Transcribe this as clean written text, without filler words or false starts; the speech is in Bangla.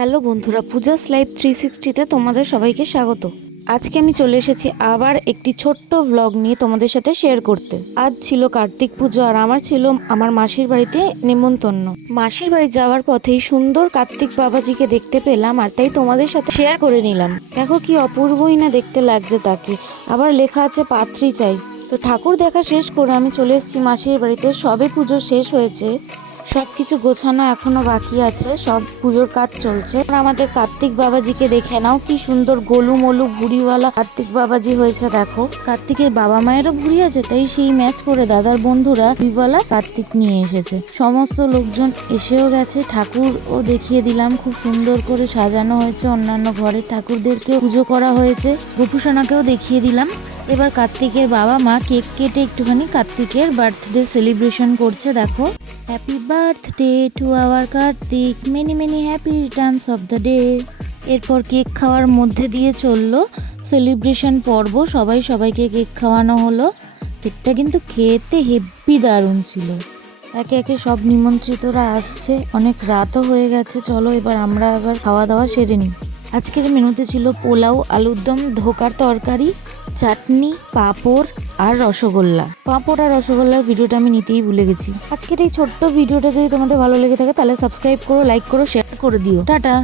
হ্যালো বন্ধুরা, পূজাস লাইভ 360-তে তোমাদের সবাইকে স্বাগত। আজকে আমি চলে এসেছি আবার একটি ছোট্ট ভ্লগ নিয়ে তোমাদের সাথে শেয়ার করতে। আজ ছিল কার্তিক পুজো আর আমার ছিল আমার মাসির বাড়িতে নেমন্তন্ন। মাসির বাড়ি যাওয়ার পথেই সুন্দর কার্তিক বাবাজিকে দেখতে পেলাম আর তাই তোমাদের সাথে শেয়ার করে নিলাম। দেখো কি অপূর্বই না দেখতে লাগছে তাকে, আবার লেখা আছে পাত্রী চাই। তো ঠাকুর দেখা শেষ করে আমি চলে এসেছি মাসির বাড়িতে। সবে পুজো শেষ হয়েছে, সবকিছু গোছানো এখনো বাকি আছে, সব পুজোর কাজ চলছে। আর আমাদের কার্তিক বাবাজিকে দেখে নাও, কি সুন্দর গোলু মোলু ভুড়িওয়ালা কার্তিক বাবাজি হয়েছে। দেখো, কার্তিকের বাবা মায়েরও ভুড়ি আছে, তাই সেই ম্যাচ করে দাদার বন্ধুরা ভুড়িওয়ালা কার্তিক নিয়ে এসেছে। সমস্ত লোকজন এসেও গেছে, ঠাকুরও দেখিয়ে দিলাম, খুব সুন্দর করে সাজানো হয়েছে। অন্যান্য ঘরের ঠাকুরদেরকে পুজো করা হয়েছে, গোপুসোনাকেও দেখিয়ে দিলাম। এবার কার্তিকের বাবা মা কেক কেটে একটুখানি কার্তিকের বার্থডে সেলিব্রেশন করছে। দেখো, happy birthday to our Kartik, many many happy Returns of the day. এরপর কেক খাওয়ার মধ্যে দিয়ে চললো সেলিব্রেশন পর্ব, সবাইকে কেক খাওয়ানো হলো। কেকটা কিন্তু খেতে হেব্বি দারুণ ছিল। একে একে সব নিমন্ত্রিতরা আসছে, অনেক রাতও হয়ে গেছে। চলো এবার আমরা খাওয়া দাওয়া সেরে নিই। আজকের মেনুতে ছিল পোলাও, আলুর দম, ধোকার তরকারি, চাটনি, পাঁপড় আর রসগোল্লা। পাঁপড় আর রসগোল্লার ভিডিওটা আমি নিতেই ভুলে গেছি। আজকের এই ছোট্ট ভিডিওটা যদি তোমাদের ভালো লেগে থাকে তাহলে সাবস্ক্রাইব করো, লাইক করো, শেয়ার করে দিও। টাটা।